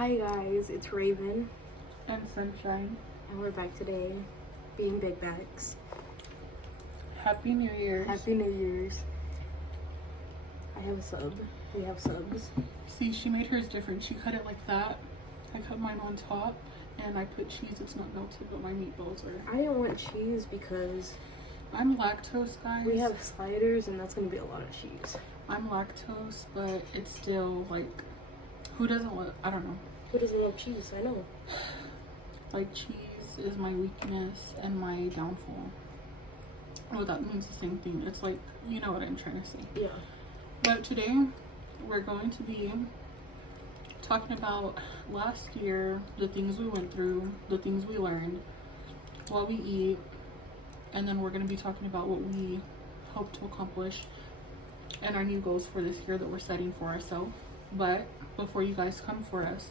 Hi guys, it's Raven, and Sunshine. and we're back today, being big bags. Happy New Year's. Happy New Year's. I have a sub. We have subs. See, she made hers different. She cut it like that. I cut mine on top, and I put cheese. It's not melted, but my meatballs are. I didn't want cheese because I'm lactose, guys. we have sliders, and that's gonna be a lot of cheese. I'm lactose, but it's still like, who doesn't love? I don't know. Who doesn't love cheese? I know. Like, cheese is my weakness and my downfall. Oh, that means the same thing. It's like, you know what I'm trying to say. Yeah. But today, we're going to be talking about last year, the things we went through, the things we learned, what we eat, and then we're going to be talking about what we hope to accomplish and our new goals for this year that we're setting for ourselves. But before you guys come for us,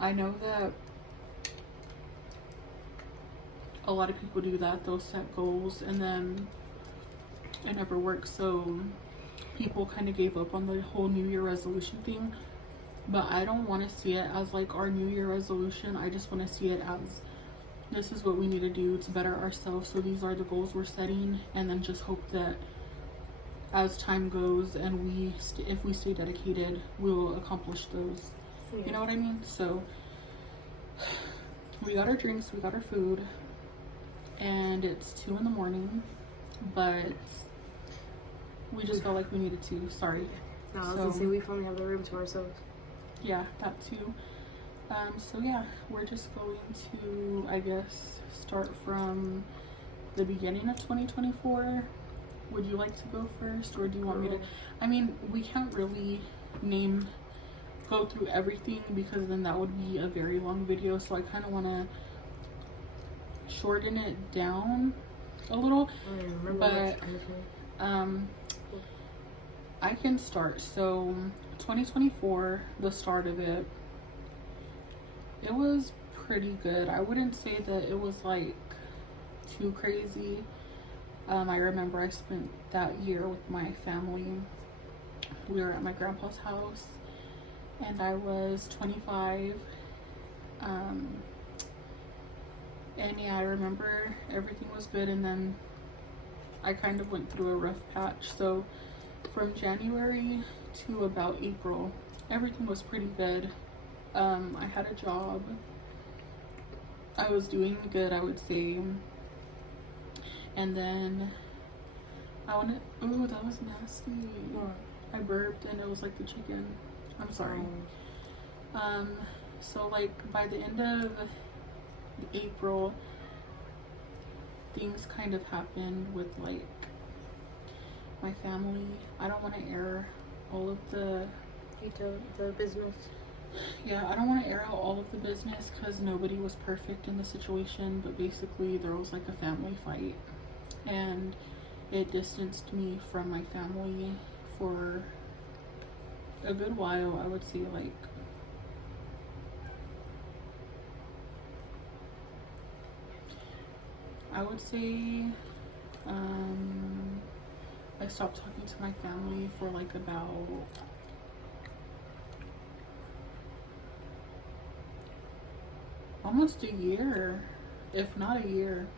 I know that a lot of people do that. They'll set goals and then it never works. So people kind of gave up on the whole New Year resolution thing. But I don't want to see it as like our New Year resolution. I just want to see it as this is what we need to do to better ourselves. So these are the goals we're setting, and then just hope that as time goes and if we stay dedicated, we'll accomplish those. Yeah. You know what I mean? So we got our drinks, we got our food, and it's 2 in, but we just felt like we needed to. Sorry. No, I was gonna say we finally have the room to ourselves. Yeah, that too. So yeah, we're just going to, I guess, start from the beginning of 2024. Would you like to go first, or do you want me to? I mean, we can't really go through everything because then that would be a very long video. So I kind of want to shorten it down a little. But I can start. So 2024, the start of it was pretty good. I wouldn't say that it was like too crazy. I remember I spent that year with my family. We were at my grandpa's house and I was 25. And yeah, I remember everything was good, and then I kind of went through a rough patch. So from January to about April, everything was pretty good. I had a job. I was doing good, I would say. And then oh, that was nasty. What? I burped and it was like the chicken. I'm sorry. So like by the end of April, things kind of happened with like my family. I don't want to air all of the business. Yeah, I don't want to air out all of the business because nobody was perfect in the situation, but basically there was like a family fight and it distanced me from my family for a good while. I would say like I stopped talking to my family for like about almost a year, if not a year.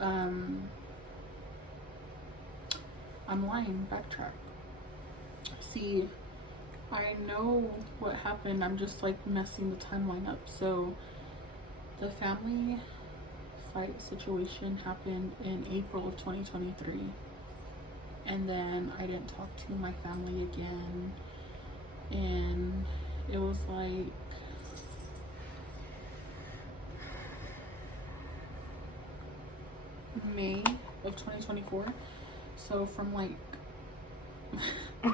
I'm lying, backtrack. See, I know what happened. I'm just like messing the timeline up. So the family fight situation happened in April of 2023. And then I didn't talk to my family again. And it was like May of 2024. So from like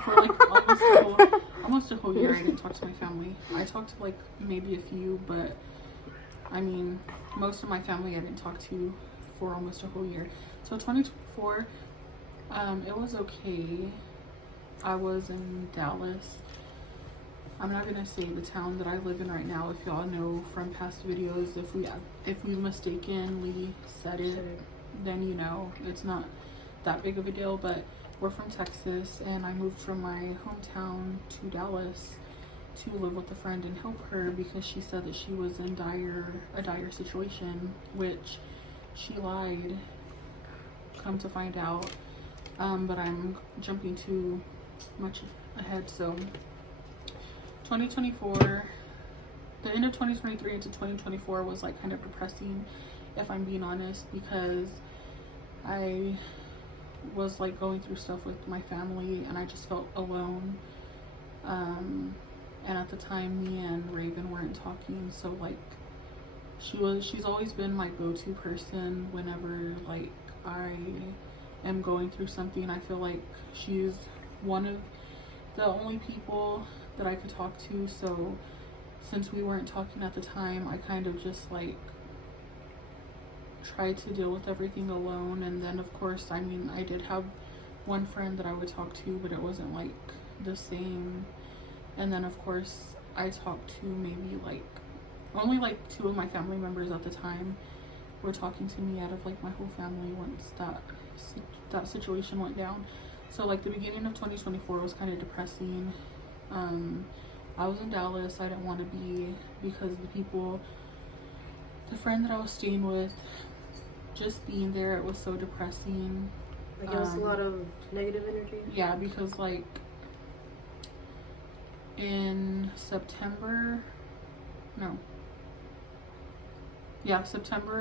for like almost a whole year I didn't talk to my family. I talked to like maybe a few, but I mean most of my family I didn't talk to for almost a whole year. So 2024, it was okay. I was in Dallas. I'm not gonna say the town that I live in right now. If y'all know from past videos, if we mistakenly said it, then you know it's not that big of a deal. But we're from Texas, and I moved from my hometown to Dallas to live with a friend and help her because she said that she was in a dire situation, which she lied, come to find out. But I'm jumping too much ahead. So 2024, the end of 2023 into 2024 was like kind of depressing, if I'm being honest, because I was like going through stuff with my family and I just felt alone. And at the time, me and Raven weren't talking, so like she's always been my go-to person whenever like I am going through something. I feel like she's one of the only people that I could talk to. So since we weren't talking at the time, I kind of just like tried to deal with everything alone. And then of course, I mean, I did have one friend that I would talk to, but it wasn't like the same. And then of course I talked to maybe like only like 2 of my family members at the time were talking to me out of like my whole family once that situation went down. So like the beginning of 2024 was kind of depressing. I was in Dallas. I didn't want to be, because the friend that I was staying with, just being there, it was so depressing. Like it was a lot of negative energy. Yeah, because like in September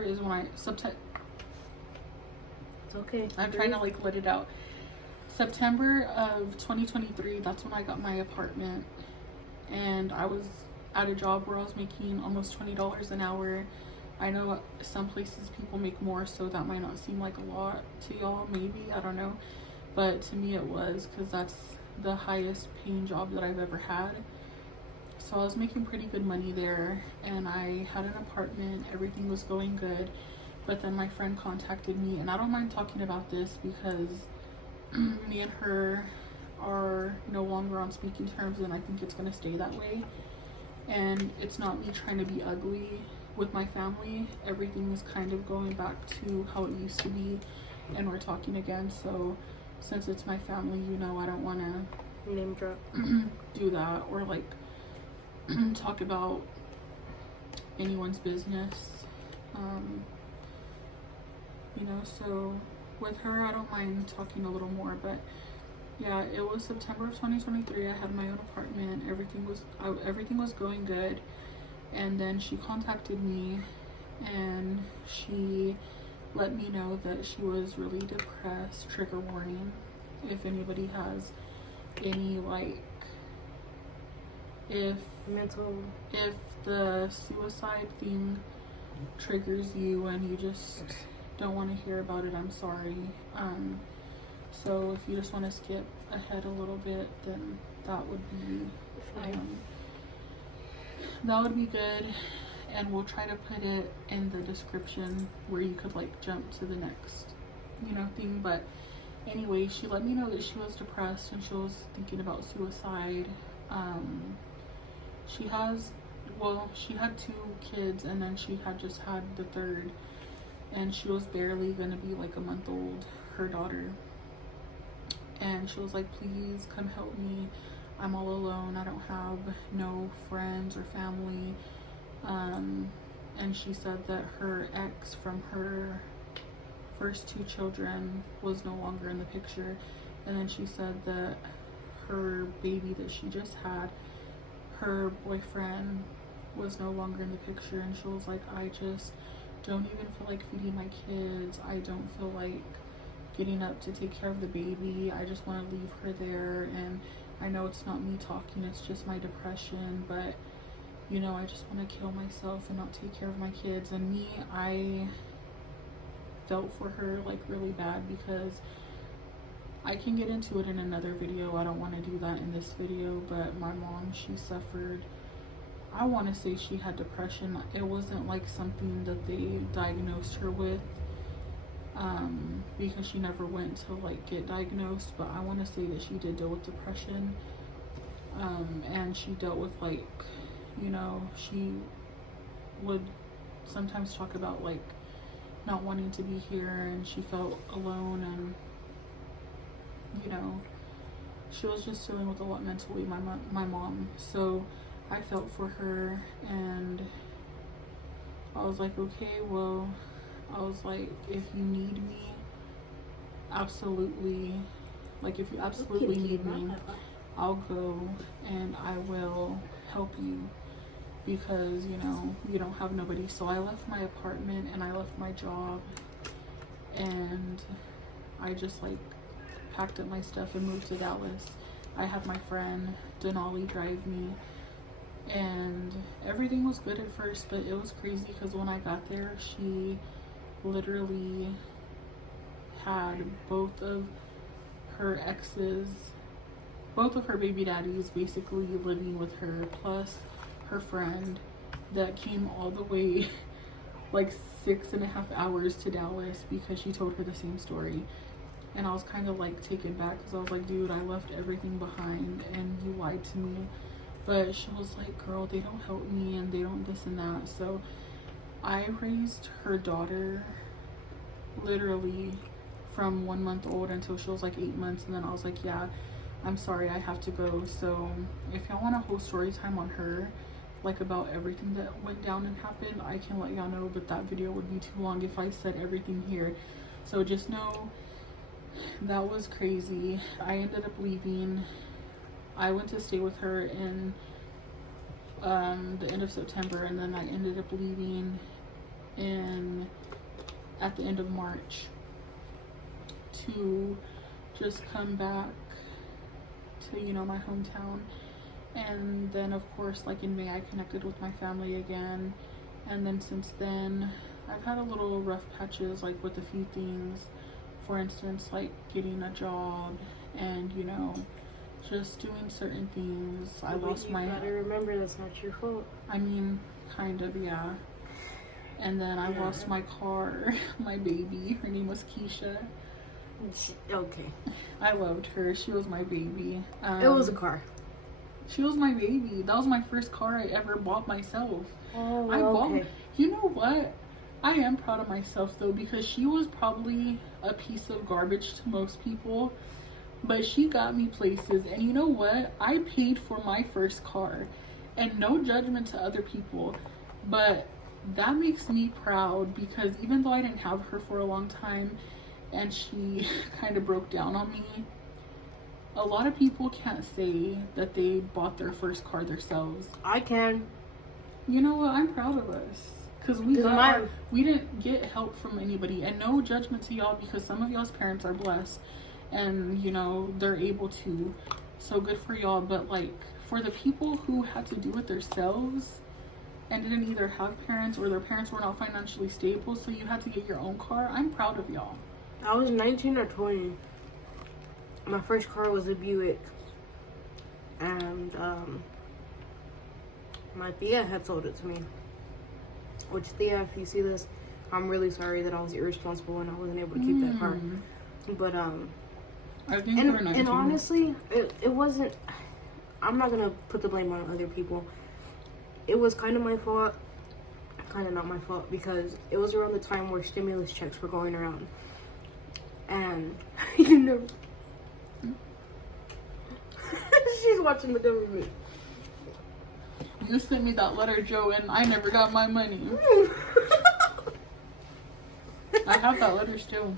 is when It's okay. I'm trying to like let it out. September of 2023, that's when I got my apartment, and I was at a job where I was making almost $20 an hour. I know some places people make more, so that might not seem like a lot to y'all, maybe, I don't know, but to me it was, because that's the highest paying job that I've ever had. So I was making pretty good money there, and I had an apartment, everything was going good. But then my friend contacted me, and I don't mind talking about this because me and her are no longer on speaking terms, and I think it's going to stay that way. And it's not me trying to be ugly with my family. Everything is kind of going back to how it used to be, and we're talking again. So since it's my family, you know, I don't want to name drop do that or like talk about anyone's business. You know, so with her, I don't mind talking a little more, but yeah, it was September of 2023. I had my own apartment. Everything was going good. And then she contacted me, and she let me know that she was really depressed. Trigger warning, if anybody has any like, if the suicide thing triggers you and you just don't want to hear about it, I'm sorry. So if you just want to skip ahead a little bit, then that would be good, and we'll try to put it in the description where you could like jump to the next, you know, thing. But anyway, she let me know that she was depressed and she was thinking about suicide. She had 2 kids, and then she had just had the third, and she was barely gonna be like a month old, her daughter. And she was like, please come help me, I'm all alone, I don't have no friends or family. And she said that her ex from her first 2 children was no longer in the picture. And then she said that her baby that she just had, her boyfriend was no longer in the picture. And she was like, I just don't even feel like feeding my kids. I don't feel like getting up to take care of the baby. I just want to leave her there. And I know it's not me talking, it's just my depression, but you know, I just want to kill myself and not take care of my kids. And me, I felt for her like really bad, because I can get into it in another video. I don't want to do that in this video, but my mom, she suffered, I want to say she had depression. It wasn't like something that they diagnosed her with, because she never went to like get diagnosed, but I want to say that she did deal with depression. And she dealt with like, you know, she would sometimes talk about like not wanting to be here, and she felt alone, and you know, she was just dealing with a lot mentally, my mom. So I felt for her, and I was like, okay, well, I was like, if you need me, absolutely, like, if you absolutely need me, I'll go and I will help you, because, you know, you don't have nobody. So I left my apartment and I left my job, and I just like packed up my stuff and moved to Dallas. I had my friend Denali drive me, and everything was good at first, but it was crazy because when I got there, she literally had both of her exes, both of her baby daddies basically living with her, plus her friend that came all the way like 6.5 hours to Dallas because she told her the same story. And I was kind of like taken back because I was like, dude, I left everything behind and you lied to me. But she was like, girl, they don't help me and they don't this and that. So I raised her daughter literally from 1 month old until she was like 8 months. And then I was like, yeah, I'm sorry, I have to go. So if y'all want a whole story time on her, like about everything that went down and happened, I can let y'all know, but that video would be too long if I said everything here. So just know that was crazy. I ended up leaving. I went to stay with her in the end of September, and then I ended up leaving at the end of March to just come back to, you know, my hometown. And then of course, like in May, I connected with my family again, and then since then I've had a little rough patches, like with a few things. For instance, like getting a job and, you know, just doing certain things. I lost my... You gotta remember that's not your fault. I mean, kind of, yeah. And then I lost my car, my baby. Her name was Keisha. Okay. I loved her. She was my baby. It was a car. She was my baby. That was my first car I ever bought myself. Oh, I bought... okay. You know what? I am proud of myself though, because she was probably a piece of garbage to most people, but she got me places. And you know what? I paid for my first car, and no judgment to other people, but that makes me proud, because even though I didn't have her for a long time and she kind of broke down on me, a lot of people can't say that they bought their first car themselves. I can. You know what? I'm proud of us. Because we didn't get help from anybody, and no judgment to y'all, because some of y'all's parents are blessed and, you know, they're able to, so good for y'all. But like for the people who had to do it themselves and didn't either have parents or their parents were not financially stable, so you had to get your own car, I'm proud of y'all. I was 19 or 20. My first car was a Buick, and my Thea had sold it to me. Which, Thea, if you see this, I'm really sorry that I was irresponsible and I wasn't able to keep that car. But I think and honestly, it wasn't. I'm not gonna put the blame on other people. It was kind of my fault, kind of not my fault, because it was around the time where stimulus checks were going around, and you know, she's watching the government. You sent me that letter, Joe, and I never got my money. I have that letter still.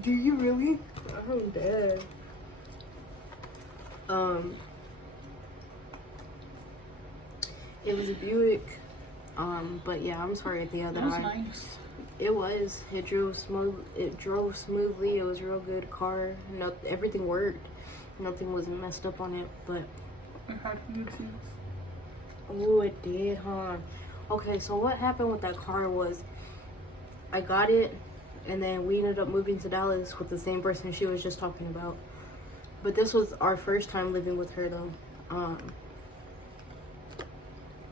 Do you really? I'm dead. It was a Buick. But yeah, I'm sorry at the other. That was nice. It was. It drove smooth. It drove smoothly. It was a real good car. No, everything worked. Nothing was messed up on it. But I had YouTubes. oh, it did, huh? Okay, so what happened with that car was I got it, and then we ended up moving to Dallas with the same person she was just talking about. But this was our first time living with her, though.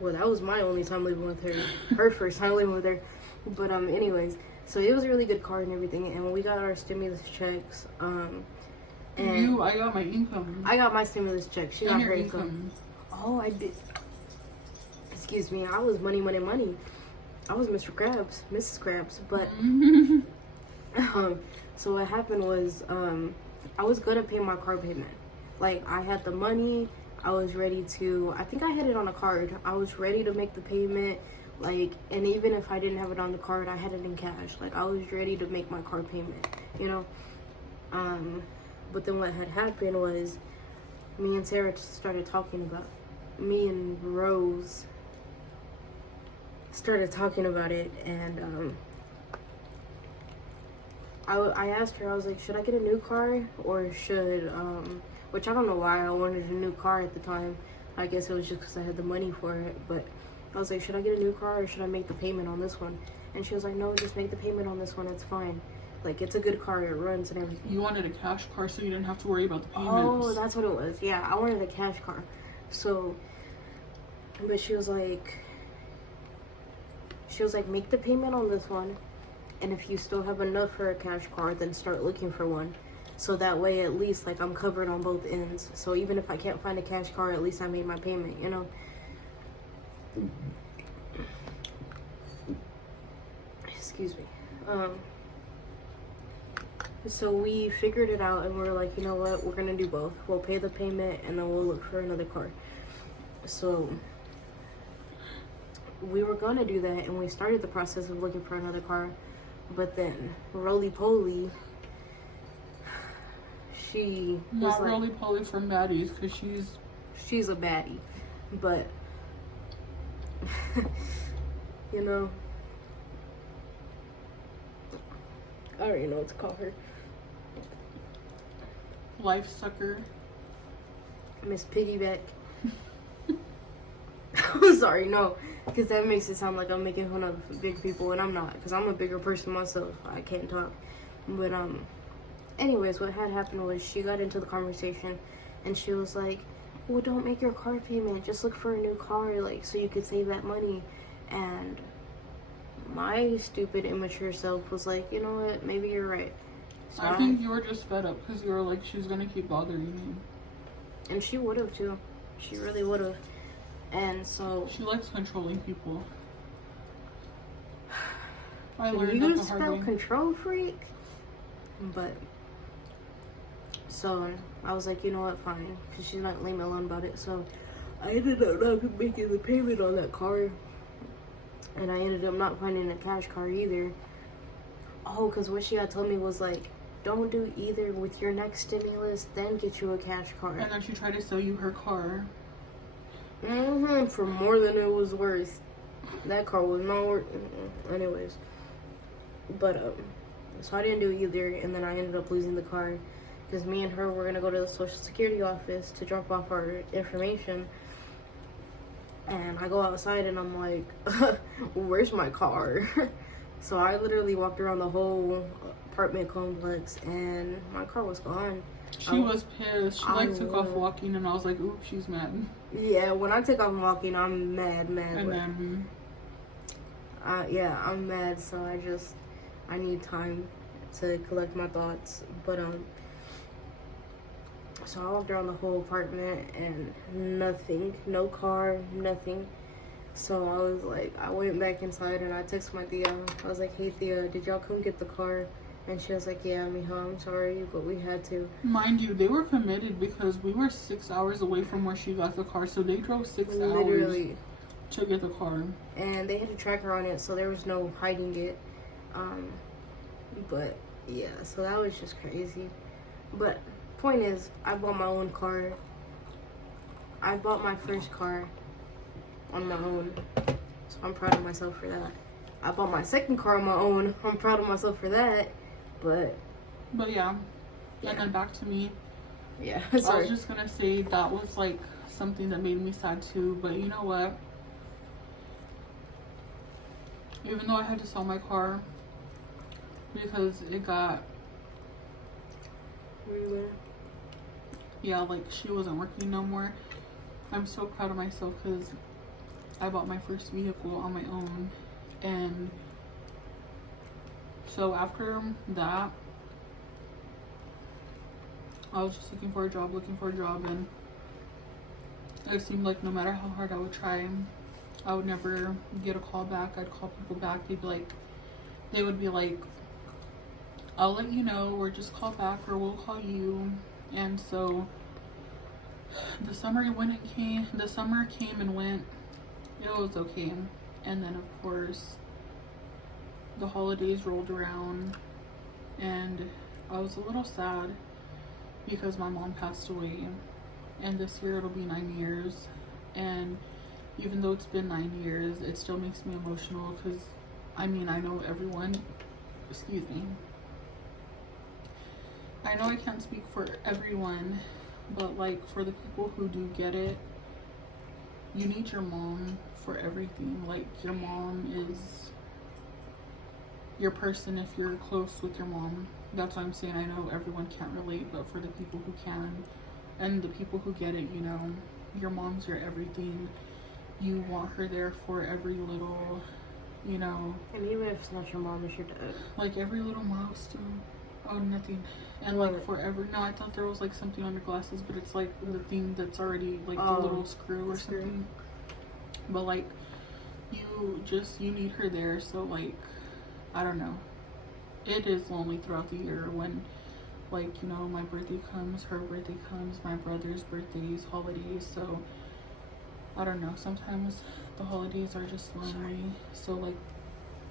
Well, that was my only time living with her. Her first time living with her. But anyways, so it was a really good car and everything. And when we got our stimulus checks, and I got my income. I got my stimulus check. She got her income. income. Oh, I did. Excuse me. I was money. I was Mr. Krabs, Mrs. Krabs. But so what happened was I was gonna pay my car payment. Like, I had the money. I was ready to, I think I had it on a card. I was ready to make the payment, like, and even if I didn't have it on the card, I had it in cash. Like, I was ready to make my card payment, you know? But then what had happened was me and Sarah started talking about, me and Rose started talking about it, and I asked her, I was like, should I get a new car, or should, which I don't know why I wanted a new car at the time. I guess it was just because I had the money for it, but I was like, should I get a new car, or should I make the payment on this one? And she was like, no, just make the payment on this one, it's fine. Like, it's a good car, it runs and everything. You wanted a cash car so you didn't have to worry about the payments. Oh, that's what it was. Yeah, I wanted a cash car. So, but she was like, make the payment on this one, and if you still have enough for a cash car, then start looking for one. So that way, at least, like, I'm covered on both ends. So even if I can't find a cash car, at least I made my payment, you know? Excuse me. So we figured it out, and we're like, you know what? We're gonna do both. We'll pay the payment, and then we'll look for another car. So we were gonna do that, and we started the process of looking for another car. But then, roly-poly, she was Not like, roly-poly from Maddie's, because she's a baddie. But, you know, I don't even know what to call her. life sucker. Miss Piggyback. I'm sorry, no, because that makes it sound like I'm making fun of big people, and I'm not, because I'm a bigger person myself. I can't talk. But anyways, what had happened was she got into the conversation, and she was like, well, don't make your car payment, just look for a new car, like, so you could save that money. And my stupid immature self was like, you know what, maybe you're right. So I think you were just fed up because you were like, she's gonna keep bothering you. And she would have too. She really would have. And so She likes controlling people. I can learned you that the hard spell way. control freak? But so I was like, you know what, fine, because she's not leaving me alone about it. So I ended up not making the payment on that car, and I ended up not finding a cash car either. Oh, because what she had told me was like, don't do either with your next stimulus, then get you a cash car. And then she tried to sell you her car. For more than it was worth. That car was not worth. Anyways, but so I didn't do either, and then I ended up losing the car because me and her were gonna go to the Social Security office to drop off our information. And I go outside and I'm like, where's my car? So I literally walked around the whole apartment complex and my car was gone. She was pissed. She like took off walking, and I was like, oops, she's mad. Yeah, when I take off walking, I'm mad. And then yeah, I'm mad. So I need time to collect my thoughts. But so I walked around the whole apartment and nothing, no car, nothing. So I was like, I went back inside and I texted my Thea. I was like, hey Thea, did y'all come get the car? And she was like, yeah, Mijo, I'm sorry, but we had to. mind you, they were committed because we were 6 hours away from where she got the car, so they drove 6 Literally. hours to get the car. And they had a tracker on it, so there was no hiding it. But yeah, so that was just crazy. But point is, I bought my own car. I bought my first car on my own, so I'm proud of myself for that. I bought my second car on my own. I'm proud of myself for that. But yeah. And then back to me. Yeah, I sorry. was just gonna say that was like something that made me sad too, but you know what? Even though I had to sell my car because it got, yeah, like she wasn't working no more, I'm so proud of myself because I bought my first vehicle on my own. And so after that, I was just looking for a job, and it seemed like no matter how hard I would try, I would never get a call back. I'd call people back, they would be like, I'll let you know, or just call back, or we'll call you. And so The summer came and went. It was okay. And then of course the holidays rolled around and I was a little sad because my mom passed away. And this year it'll be 9 years. And even though it's been 9 years, it still makes me emotional because I know everyone, excuse me. I know I can't speak for everyone, but like for the people who do get it, you need your mom for everything. Like your mom is your person if you're close with your mom. That's what I'm saying. I know everyone can't relate, but for the people who can and the people who get it, you know, your mom's your everything. You want her there for every little, you know. And even if it's not your mom, it's your dad. Like every little milestone. Oh, nothing. And like forever. No, I thought there was like something on your glasses, but it's like the thing that's already like the little screw or something. But like you need her there. So like, I don't know. It is lonely throughout the year when like, you know, my birthday comes, her birthday comes, my brother's birthdays, holidays. So I don't know. Sometimes the holidays are just lonely. So like,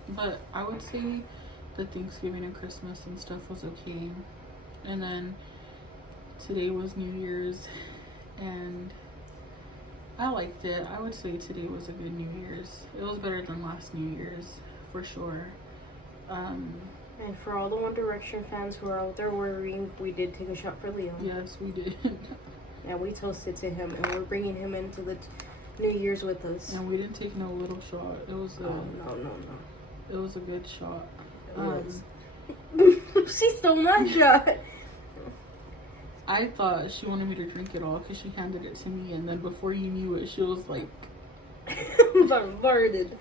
but I would say the Thanksgiving and Christmas and stuff was okay. And then today was New Year's and I liked it. I would say today was a good New Year's. It was better than last New Year's for sure. And for all the One Direction fans who are out there worrying, we did take a shot for Leo. Yes, we did. And we toasted to him, and we're bringing him into the New Year's with us. And we didn't take no little shot. It was no. It was a good shot. She stole my shot. I thought she wanted me to drink it all because she handed it to me, and then before you knew it, she was like bombarded,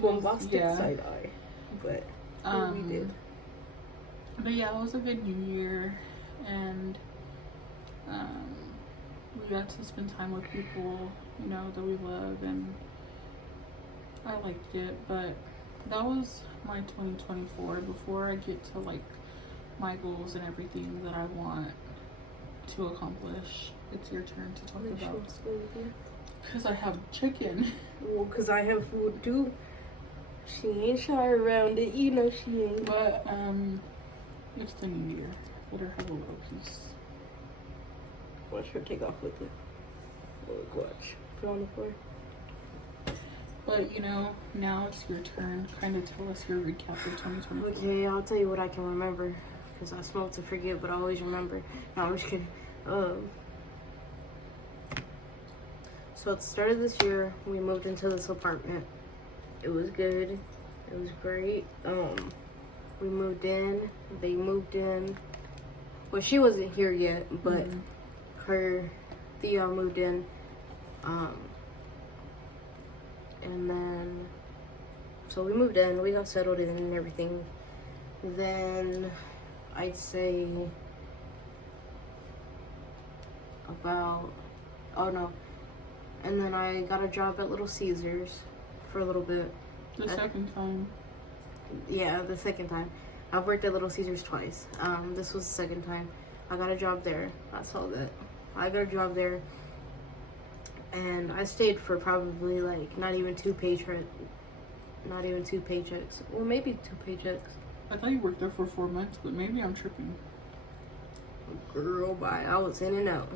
bombastic side eye. But we did. But yeah, it was a good New Year, and we got to spend time with people, you know, that we love, and I liked it. But that was my 2024. Before I get to like my goals and everything that I want to accomplish, it's your turn to talk about. Because I have chicken. Well, because I have food too. She ain't shy around it, you know she ain't. But it's the New Year. Let her have a little piece. Watch her take off with it. Look, watch. Put it on the floor. But you know, now it's your turn. Kind of tell us your recap of 2024. Okay, I'll tell you what I can remember. Because I smoke to forget, but I always remember. No, I'm just kidding. So at the start of this year, we moved into this apartment. It was good. It was great. We moved in. They moved in. Well, she wasn't here yet, but Theo moved in. And then, so we moved in. We got settled in and everything. Then, I'd say and then I got a job at Little Caesars for a little bit. The second time. Yeah, the second time. I've worked at Little Caesars twice. This was the second time. I got a job there. I saw that. I got a job there. And I stayed for probably like not even two paychecks. Well, maybe 2 paychecks. I thought you worked there for 4 months, but maybe I'm tripping. Girl, bye. I was in and out.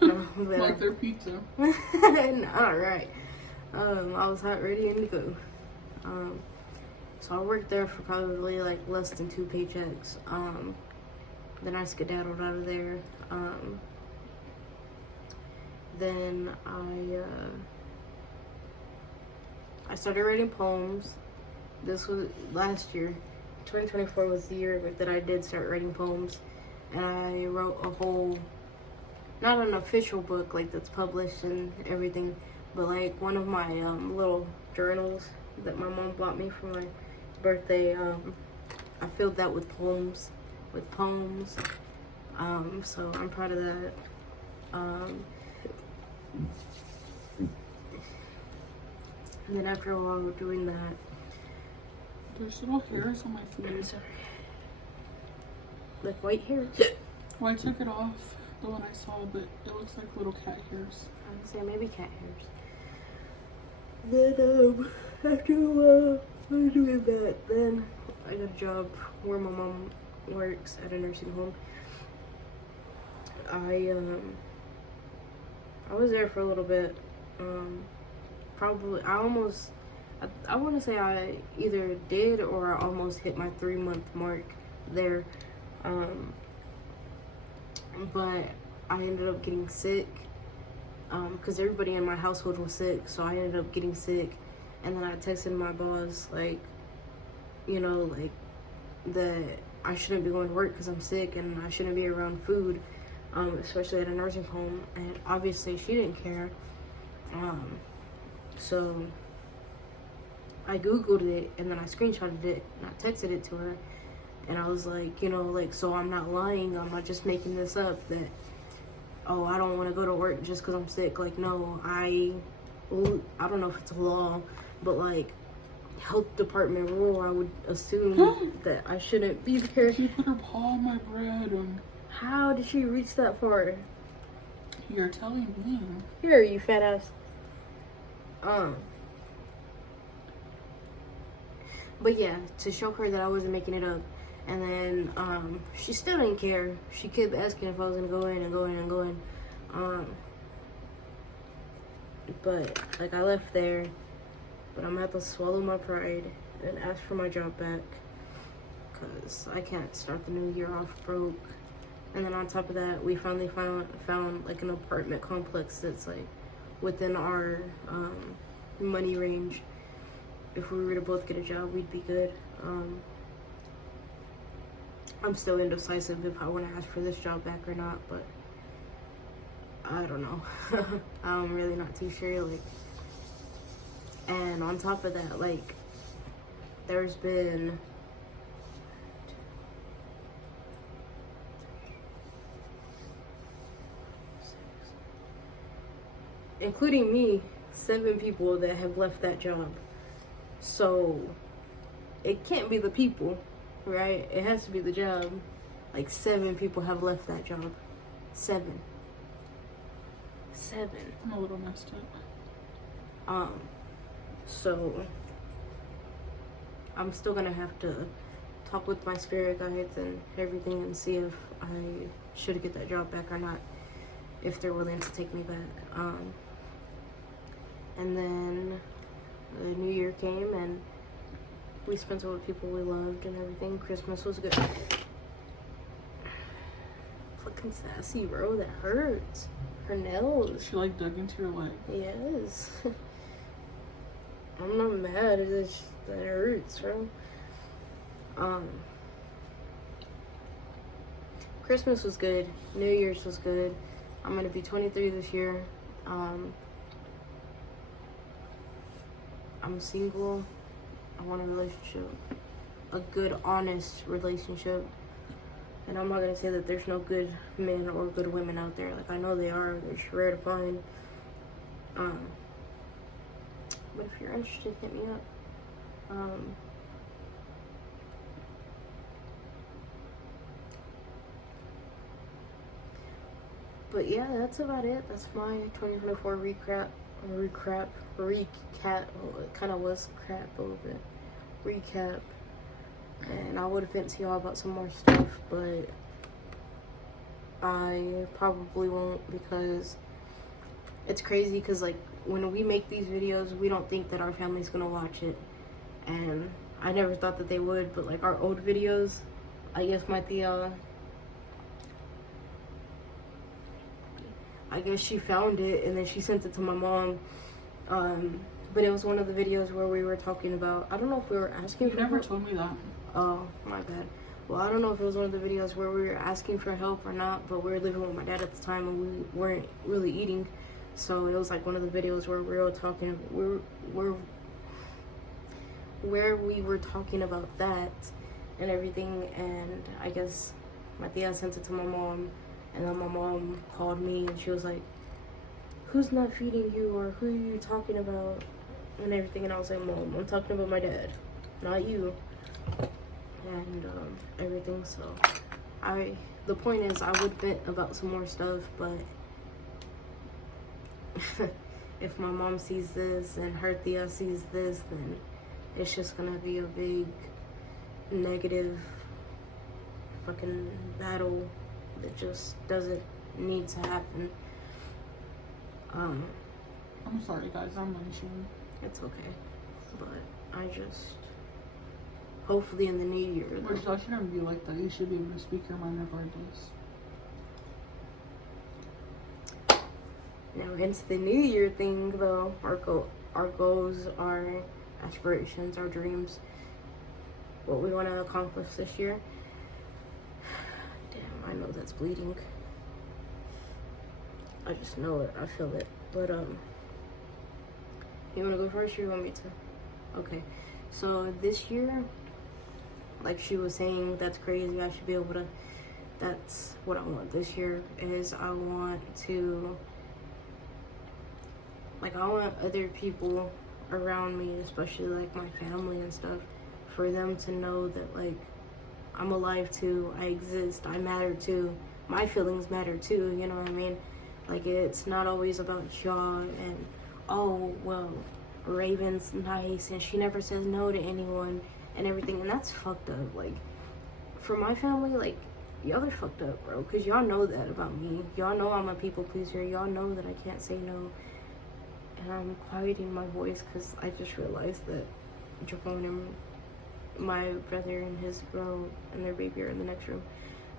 No, like their pizza. Alright. I was hot, ready, and to go. So I worked there for probably like less than 2 paychecks. Then I skedaddled out of there. Then I started writing poems. This was last year. 2024 was the year that I did start writing poems. And I wrote a whole, not an official book like that's published and everything, but like one of my little journals that my mom bought me for my birthday. I filled that with poems. So I'm proud of that. And then after a while of doing that, there's little hairs on my feet. I'm sorry. Like white hairs. Well, I took it off the one I saw, but it looks like little cat hairs. I would say maybe cat hairs. Then after doing that, then I got a job where my mom works at a nursing home. I was there for a little bit. Probably I want to say I either did or I almost hit my 3-month mark there. But I ended up getting sick because everybody in my household was sick, so I ended up getting sick. And then I texted my boss, like, you know, like, that I shouldn't be going to work because I'm sick and I shouldn't be around food, especially at a nursing home. And obviously she didn't care. So I Googled it and then I screenshotted it and I texted it to her. And I was like, you know, like, so I'm not lying. I'm not just making this up that, oh, I don't want to go to work just because I'm sick. Like, no, I don't know if it's a law, but like health department rule, I would assume that I shouldn't be there. She put her paw on my bread and... How did she reach that far? You're telling me. Here, you fat ass. But yeah, to show her that I wasn't making it up. And then, she still didn't care. She kept asking if I was gonna go in and go in and go in. But, like, I left there. But I'm gonna have to swallow my pride and ask for my job back. Because I can't start the new year off broke. And then on top of that, we finally found like, an apartment complex that's, like, within our, money range. If we were to both get a job, we'd be good. I'm still indecisive if I want to ask for this job back or not, but I don't know. I'm really not too sure. Like, and on top of that, like, there's been including me, 7 people that have left that job. So it can't be the people, right? It has to be the job. Like 7 people have left that job. 7. I'm a little messed up. So I'm still gonna have to talk with my spirit guides and everything and see if I should get that job back or not, if they're willing to take me back. And then the new year came and we spent it with people we loved and everything. Christmas was good. Fucking sassy, bro. That hurts. Her nails. She like dug into your leg. Yes. I'm not mad. It just, that hurts, bro. Christmas was good. New Year's was good. I'm gonna be 23 this year. I'm single. I want a relationship. A good, honest relationship. And I'm not gonna say that there's no good men or good women out there. Like, I know they are. They're just rare to find. But if you're interested, hit me up. But yeah, that's about it. That's my 2024 recap. Well, it kind of was crap a little bit. Recap. And I would have vent to y'all about some more stuff, but I probably won't, because it's crazy, because like when we make these videos, we don't think that our family's gonna watch it, and I never thought that they would. But like our old videos, I guess my tia, I guess she found it and then she sent it to my mom. But it was one of the videos where we were talking about, I don't know if we were asking for You never help. told me that. Oh, my bad. Well, I don't know if it was one of the videos where we were asking for help or not, but we were living with my dad at the time and we weren't really eating. So it was like one of the videos where we were talking, where we were talking about that and everything. And I guess my tia sent it to my mom, and then my mom called me and she was like, who's not feeding you, or who are you talking about, and everything. And I was like, Mom, I'm talking about my dad, not you, and everything. So the point is, I would vent about some more stuff, but if my mom sees this and her Thea sees this, then it's just gonna be a big negative fucking battle that just doesn't need to happen. I'm sorry, guys. I'm munching. It's okay, but I just hopefully in the new year. Which y'all shouldn't be like that. You should be able to speak your mind regardless. Now into the new year thing though, our goals, our aspirations, our dreams, what we want to accomplish this year. Damn, I know that's bleeding. I just know it. I feel it. But you want to go first or you want me to? Okay. So this year, like she was saying, that's crazy. I should be able to. That's what I want this year. Is I want to. Like, I want other people around me, especially, like, my family and stuff, for them to know that, like, I'm alive too, I exist, I matter too, my feelings matter too, you know what I mean? Like, it's not always about y'all and, oh, well, Raven's nice and she never says no to anyone and everything, and that's fucked up. Like, for my family, like, y'all are fucked up, bro, because y'all know that about me. Y'all know I'm a people pleaser. Y'all know that I can't say no. And I'm quieting my voice because I just realized that Javon and my brother and his girl and their baby are in the next room.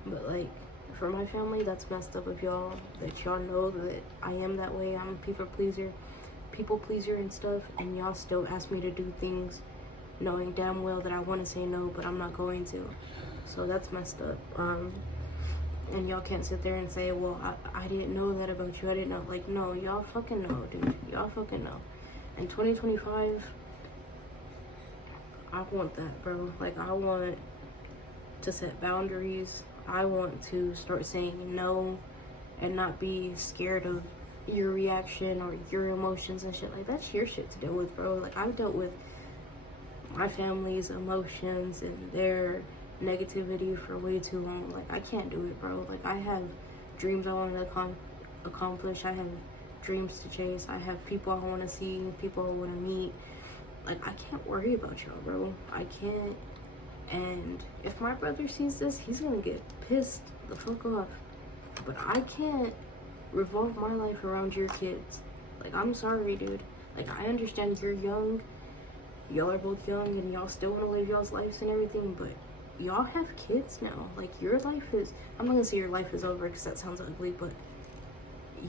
But, like, for my family, that's messed up of y'all, that y'all know that I am that way. I'm a people pleaser and stuff, and y'all still ask me to do things knowing damn well that I want to say no, but I'm not going to. So that's messed up. And y'all can't sit there and say, well, I didn't know that about you. I didn't know. Like, no, y'all fucking know, dude. Y'all fucking know. In 2025, I want that, bro. Like, I want to set boundaries. I want to start saying no and not be scared of your reaction or your emotions and shit. Like, that's your shit to deal with, bro. Like, I've dealt with my family's emotions and their negativity for way too long. Like, I can't do it, bro. Like, I have dreams I want to accomplish. I have dreams to chase. I have people I want to see, people I want to meet. Like, I can't worry about y'all, bro. I can't. And if my brother sees this, he's gonna get pissed the fuck off. But I can't revolve my life around your kids. Like, I'm sorry, dude. Like, I understand you're young. Y'all are both young and y'all still want to live y'all's lives and everything, but y'all have kids now. Like, your life is, I'm not gonna say your life is over because that sounds ugly, but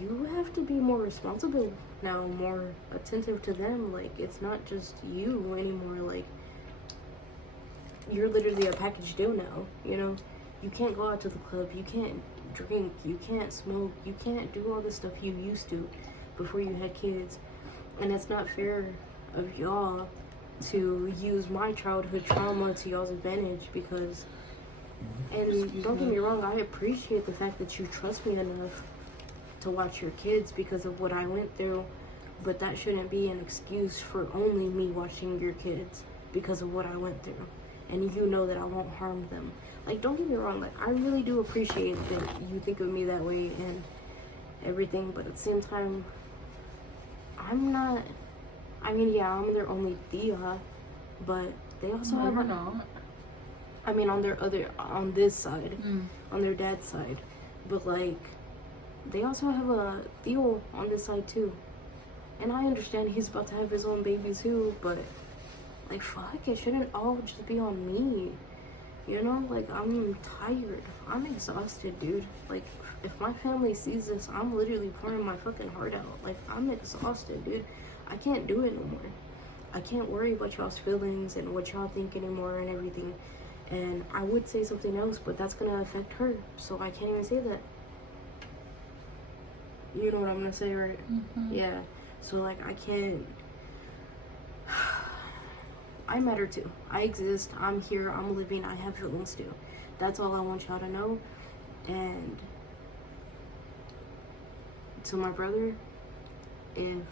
you have to be more responsible now, more attentive to them. Like, it's not just you anymore. Like, you're literally a package deal now, you know? You can't go out to the club, you can't drink, you can't smoke, you can't do all the stuff you used to before you had kids. And it's not fair of y'all to use my childhood trauma to y'all's advantage, because, and don't get me wrong, I appreciate the fact that you trust me enough to watch your kids because of what I went through, but that shouldn't be an excuse for only me watching your kids because of what I went through. And you know that I won't harm them. Like, don't get me wrong, like, I really do appreciate that you think of me that way and everything, but at the same time, I'm not, I mean, yeah, I'm their only Thea, but they also have a, not. I mean, on this side, on their dad's side, but, like, they also have a Theo on this side too. And I understand he's about to have his own baby too, but, like, fuck, it shouldn't all just be on me. You know, like, I'm tired. I'm exhausted, dude. Like, if my family sees this, I'm literally pouring my fucking heart out. Like, I'm exhausted, dude. I can't do it no more. I can't worry about y'all's feelings and what y'all think anymore and everything. And I would say something else, but that's gonna affect her. So I can't even say that. You know what I'm gonna say, right? Mm-hmm. Yeah. So, like, I can't. I matter too. I exist. I'm here. I'm living. I have feelings too. That's all I want y'all to know. And to my brother, if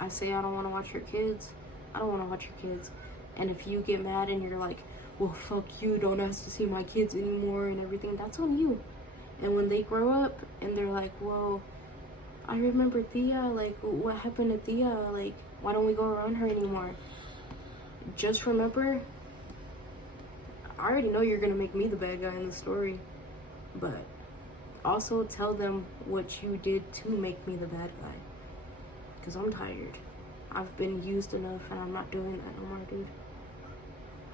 I say I don't want to watch your kids, I don't want to watch your kids. And if you get mad and you're like, well, fuck you, don't ask to see my kids anymore and everything. That's on you. And when they grow up and they're like, well, I remember Thea, like, what happened to Thea? Like, why don't we go around her anymore? Just remember, I already know you're gonna make me the bad guy in the story, but also tell them what you did to make me the bad guy. Because I'm tired. I've been used enough and I'm not doing that no more, dude.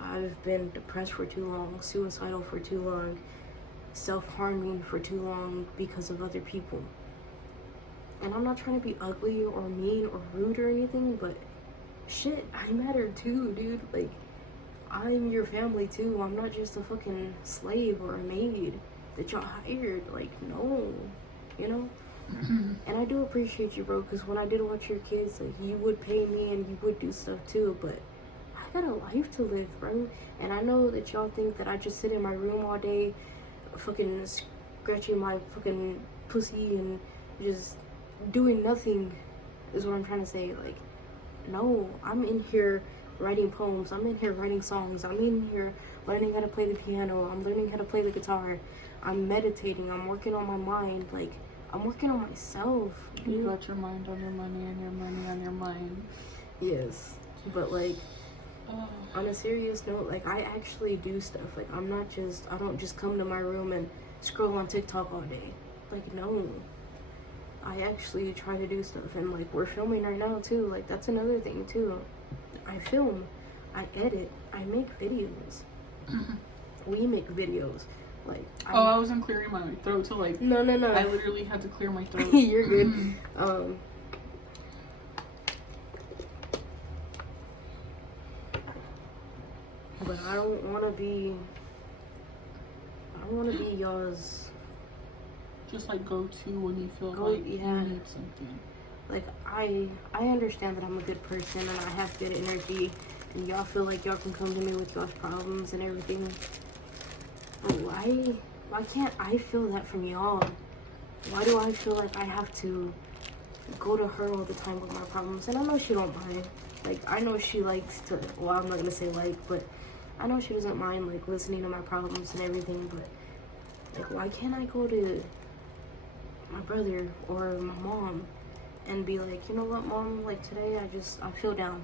I've been depressed for too long, suicidal for too long, self-harming for too long because of other people. And I'm not trying to be ugly or mean or rude or anything, but shit, I matter too, dude. Like, I'm your family too. I'm not just a fucking slave or a maid that y'all hired. Like, no, you know? And I do appreciate you, bro, because when I did watch your kids, like, you would pay me and you would do stuff too, but I got a life to live, bro. And I know that y'all think that I just sit in my room all day fucking scratching my fucking pussy and just doing nothing is what I'm trying to say. Like, no, I'm in here writing poems, I'm in here writing songs, I'm in here learning how to play the piano, I'm learning how to play the guitar, I'm meditating, I'm working on my mind, like, I'm working on myself, dude. You got your mind on your money and your money on your mind. Yes, but like, on a serious note, like, I actually do stuff. Like, I don't just come to my room and scroll on TikTok all day. Like, no. I actually try to do stuff, and like, we're filming right now too. Like, that's another thing too. I film, I edit, I make videos. We make videos. Like, I wasn't clearing my throat to like. No. I literally had to clear my throat. You're good. But I don't want to be y'all's. Just like go to when you feel like you need something. Like, I understand that I'm a good person and I have good energy, and y'all feel like y'all can come to me with y'all's problems and everything. But why can't I feel that from y'all? Why do I feel like I have to go to her all the time with my problems? And I know she don't mind. Like, I know she likes to, well, I'm not gonna say like, but I know she doesn't mind, like, listening to my problems and everything, but, like, why can't I go to my brother or my mom and be like, you know what, Mom, like, today I feel down.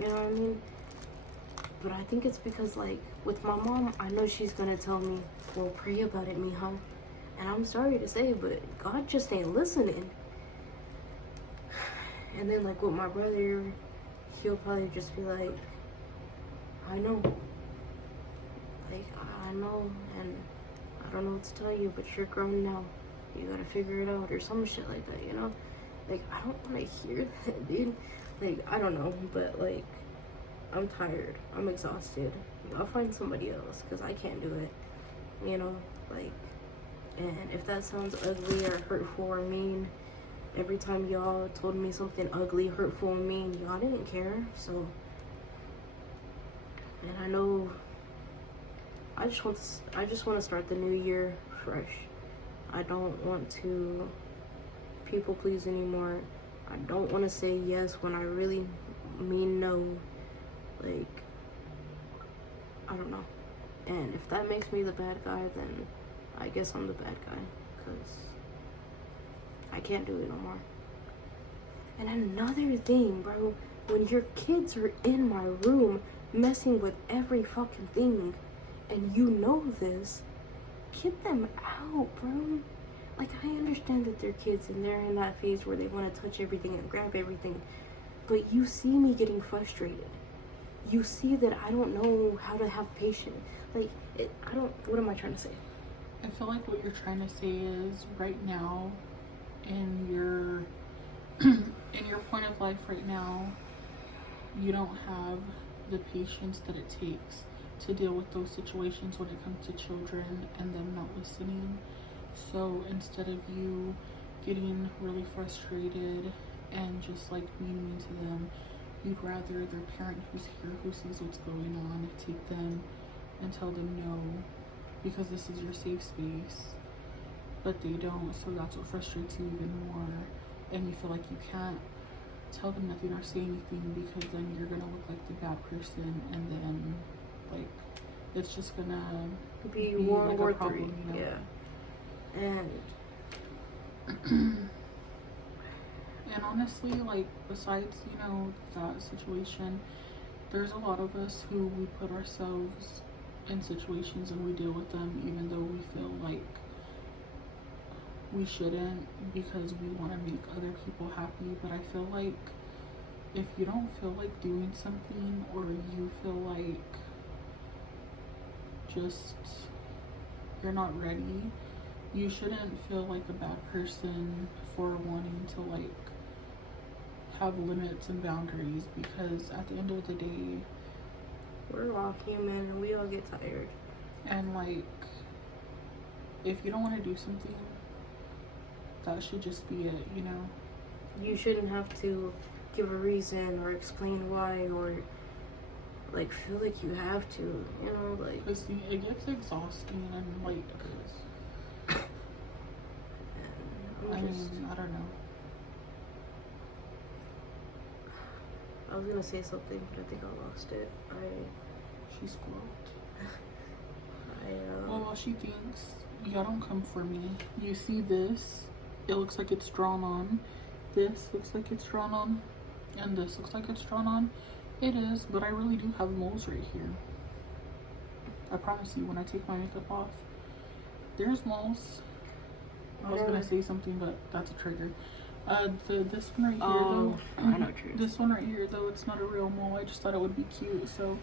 You know what I mean? But I think it's because, like, with my mom, I know she's gonna tell me, well, pray about it, Mija. And I'm sorry to say, but God just ain't listening. And then, like, with my brother, he'll probably just be like, I know. Like, I know, and I don't know what to tell you, but you're grown now. You gotta figure it out, or some shit like that, you know? Like, I don't wanna hear that, dude. Like, I don't know, but, like, I'm tired. I'm exhausted. I'll find somebody else, because I can't do it. You know? Like, and if that sounds ugly or hurtful or mean, every time y'all told me something ugly, hurtful, and mean, y'all didn't care, so. And I know, I just want to start the new year fresh. I don't want to people please anymore. I don't want to say yes when I really mean no. Like, I don't know. And if that makes me the bad guy, then I guess I'm the bad guy, because I can't do it no more. And another thing, bro, when your kids are in my room messing with every fucking thing, and you know this, get them out, bro. Like, I understand that they're kids and they're in that phase where they want to touch everything and grab everything, but you see me getting frustrated. You see that I don't know how to have patience. Like, what am I trying to say? I feel like what you're trying to say is, right now, in your in your point of life right now, you don't have the patience that it takes to deal with those situations when it comes to children and them not listening. So instead of you getting really frustrated and just like being mean to them, you'd rather their parent who's here, who sees what's going on, take them and tell them no, because this is your safe space. But they don't, so that's what frustrates you even more. And you feel like you can't tell them nothing or say anything, because then you're gonna look like the bad person, and then Like, it's just gonna be be World like War a problem, III. you know? Yeah. And honestly, like, besides, you know, that situation, there's a lot of us who we put ourselves in situations and we deal with them even though we feel like we shouldn't, because we want to make other people happy. But I feel like if you don't feel like doing something, or you feel like just you're not ready, you shouldn't feel like a bad person for wanting to like have limits and boundaries, because at the end of the day, We're all human and we all get tired. and like, if you don't want to do something, that should just be it, you know? You shouldn't have to give a reason or explain why, or like feel like you have to, you know, like. Because it gets exhausting, and like, I mean, I don't know. I was gonna say something, but I think I lost it. She squirreled. I Well, while she thinks, y'all don't come for me. You see this? It looks like it's drawn on. This looks like it's drawn on. And this looks like it's drawn on. It is, but I really do have moles right here. I promise you, when I take my makeup off, there's moles. I was gonna say something, but that's a trigger. This one right here, though. I know true. This one right here, though, it's not a real mole. I just thought it would be cute, so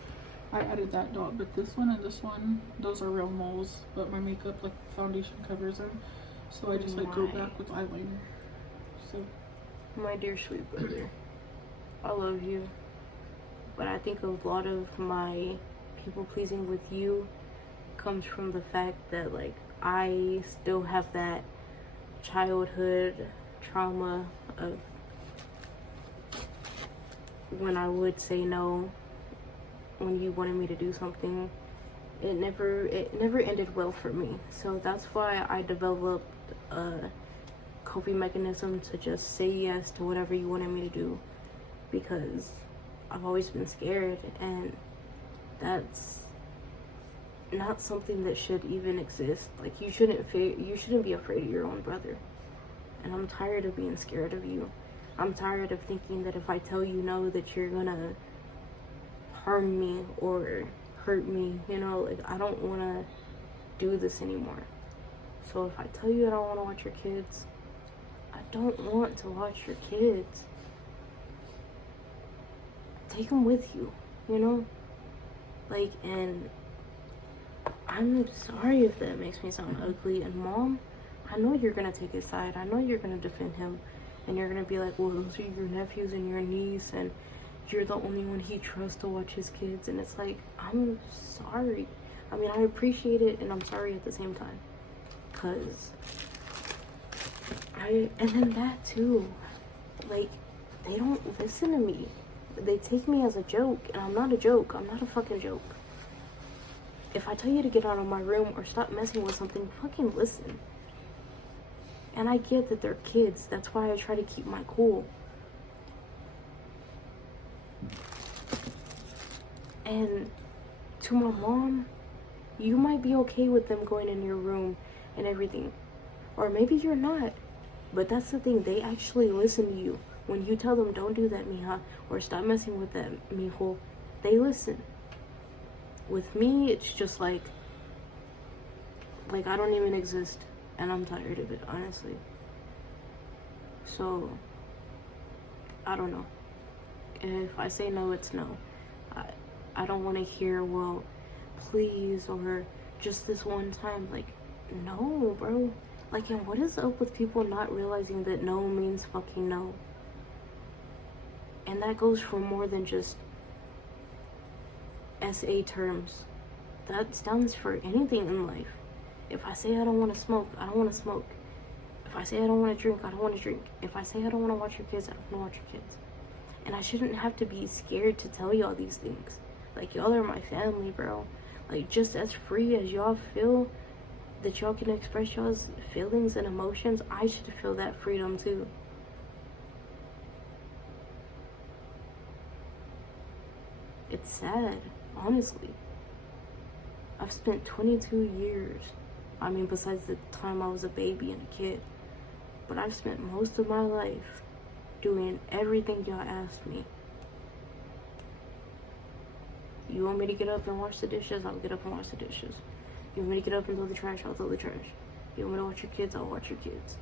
I added that dot. But this one and this one, those are real moles. But my makeup, like, foundation covers them, so I just like go back with eyeliner. So, My dear sweet brother, I love you, but I think a lot of my people pleasing with you comes from the fact that like I still have that childhood trauma of when I would say no when you wanted me to do something. It never ended well for me. So that's why I developed a coping mechanism to just say yes to whatever you wanted me to do, because I've always been scared, and that's not something that should even exist. Like, you shouldn't be afraid of your own brother. And I'm tired of being scared of you. I'm tired of thinking that if I tell you no, that you're gonna harm me or hurt me, you know. Like, I don't want to do this anymore. So if I tell you I don't want to watch your kids, I don't want to watch your kids. Take them with you, you know? Like, and I'm sorry if that makes me sound ugly. And Mom, I know you're gonna take his side. I know you're gonna defend him. And you're gonna be like, well, those are your nephews and your niece, and you're the only one he trusts to watch his kids. And it's like, I'm sorry. I mean, I appreciate it, and I'm sorry at the same time. Cause and then that too, like, they don't listen to me. They take me as a joke, and I'm not a joke. I'm not a fucking joke. If I tell you to get out of my room or stop messing with something, fucking listen. And I get that they're kids. That's why I try to keep my cool. And to my mom, you might be okay with them going in your room and everything. Or maybe you're not. But that's the thing. They actually listen to you. When you tell them, don't do that, mija, or stop messing with that, mijo, they listen. With me, it's just like I don't even exist. And I'm tired of it, honestly. So, I don't know. If I say no, it's no. I don't want to hear, well, please, or just this one time. Like, no, bro. Like, and what is up with people not realizing that no means fucking no? And that goes for more than just SA terms. That stands for anything in life. If I say I don't want to smoke, I don't want to smoke. If I say I don't want to drink, I don't want to drink. If I say I don't want to watch your kids, I don't want to watch your kids. And I shouldn't have to be scared to tell y'all these things. Like, y'all are my family, bro. Like, just as free as y'all feel that y'all can express y'all's feelings and emotions, I should feel that freedom too. It's sad, honestly. I've spent 22 years. I mean, besides the time I was a baby and a kid. But I've spent most of my life doing everything y'all asked me. You want me to get up and wash the dishes? I'll get up and wash the dishes. You want me to get up and throw the trash? I'll throw the trash. You want me to watch your kids? I'll watch your kids.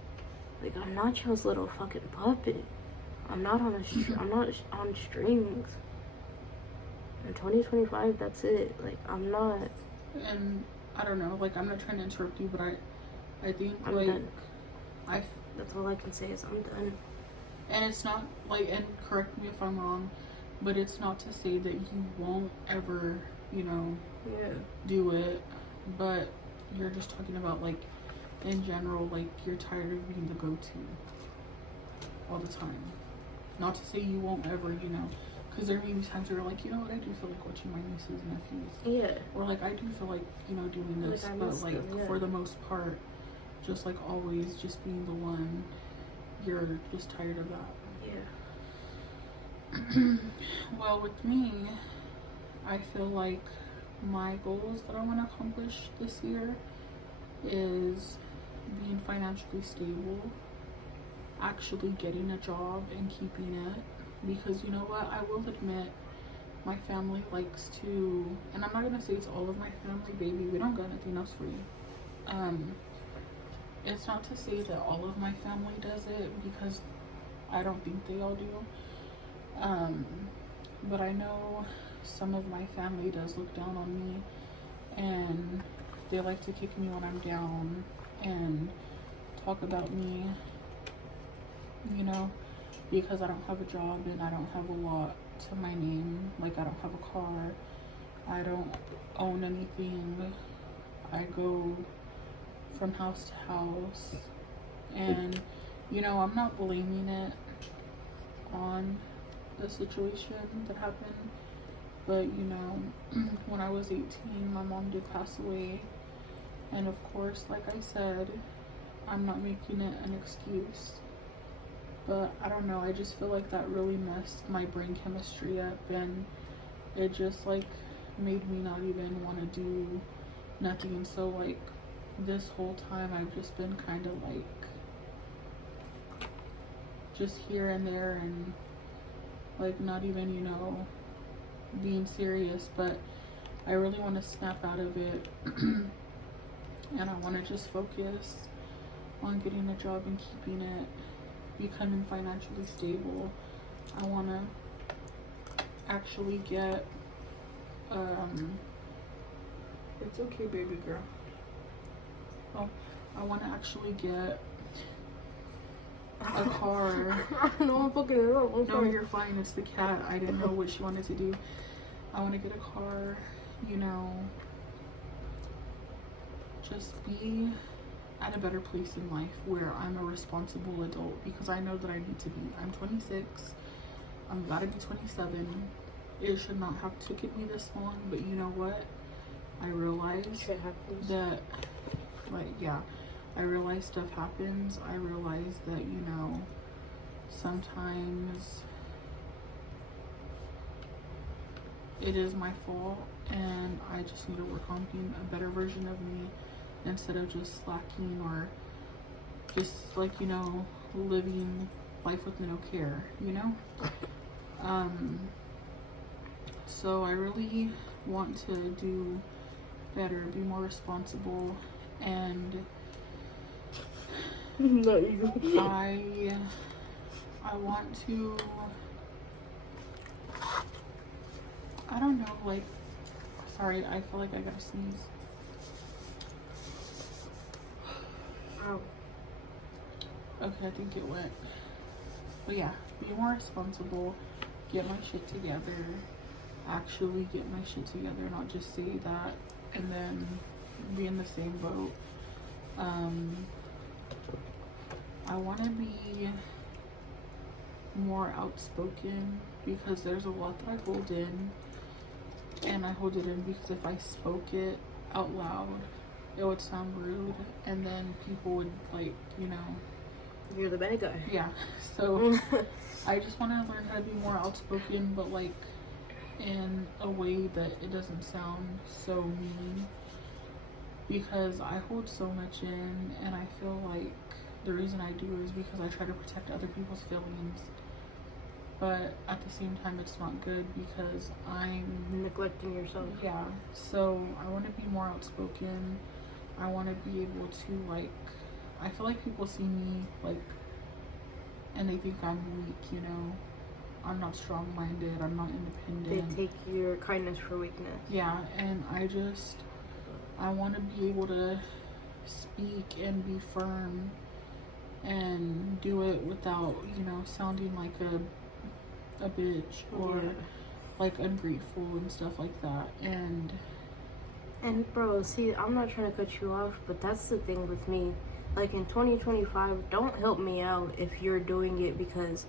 Like, I'm not y'all's little fucking puppet. I'm not on I'm not on strings. In 2025, that's it. Like, I'm not. And I don't know, like, I'm not trying to interrupt you, but I think, I'm like, done. I That's all I can say is I'm done. And it's not like, and correct me if I'm wrong, but it's not to say that you won't ever, you know, Yeah. do it, but you're just talking about, like, in general, like, you're tired of being the go-to all the time. Not to say you won't ever, you know, because there may be times where you're like, you know what, I do feel like watching my nieces and nephews. Yeah. Or, like, I do feel like, you know, doing this, Like, I but, miss like, them, yeah. for the most part, just, like, always just being the one, you're just tired of that. Yeah. Well, with me, I feel like my goals that I want to accomplish this year is being financially stable, actually getting a job and keeping it, because you know what, I will admit, my family likes to, and I'm not gonna say it's all of my family, baby, we don't got nothing else for you. It's not to say that all of my family does it, because I don't think they all do. But I know some of my family does look down on me, and they like to kick me when I'm down and talk about me, you know, because I don't have a job and I don't have a lot to my name. Like, I don't have a car, I don't own anything, I go from house to house, and you know, I'm not blaming it on the situation that happened, but you know, when I was 18, my mom did pass away, and of course, like I said, I'm not making it an excuse, but I don't know, I just feel like that really messed my brain chemistry up, and it just like made me not even want to do nothing. So like this whole time I've just been kind of like just here and there, and like not even, you know, being serious, but I really want to snap out of it and I want to just focus on getting a job and keeping it, becoming financially stable. I want to actually get it's okay, baby girl. Oh, I want to actually get a car. No, I'm fucking it up. No, you're fine. It's the cat. I didn't know what she wanted to do. I want to get a car, you know, just be at a better place in life where I'm a responsible adult, because I know that I need to be. I'm 26. I'm about to be 27. It should not have taken me this long, but you know what? I realize that, like, yeah, I realize stuff happens. I realize that, you know, sometimes it is my fault, and I just need to work on being a better version of me instead of just slacking or just, like, you know, living life with no care, you know? So I really want to do better, be more responsible, and not you. I want to, I don't know, like, sorry, I feel like I gotta sneeze. Ow. Okay, I think it went. But yeah, be more responsible, get my shit together, actually get my shit together, not just say that and then be in the same boat. I want to be more outspoken, because there's a lot that I hold in, and I hold it in because if I spoke it out loud, it would sound rude, and then people would, like, you know, You're the bad guy. yeah. So I just want to learn how to be more outspoken, but like in a way that it doesn't sound so mean. because I hold so much in, and I feel like the reason I do is because I try to protect other people's feelings. But at the same time, it's not good because I'm neglecting yourself. Yeah. So I want to be more outspoken. I want to be able to, like, I feel like people see me, like, and they think I'm weak, you know. I'm not strong-minded. I'm not independent. They take your kindness for weakness. Yeah, and I want to be able to speak and be firm and do it without, you know, sounding like a bitch or like ungrateful and stuff like that. And bro, see, I'm not trying to cut you off, but that's the thing with me. Like in 2025, don't help me out if you're doing it because,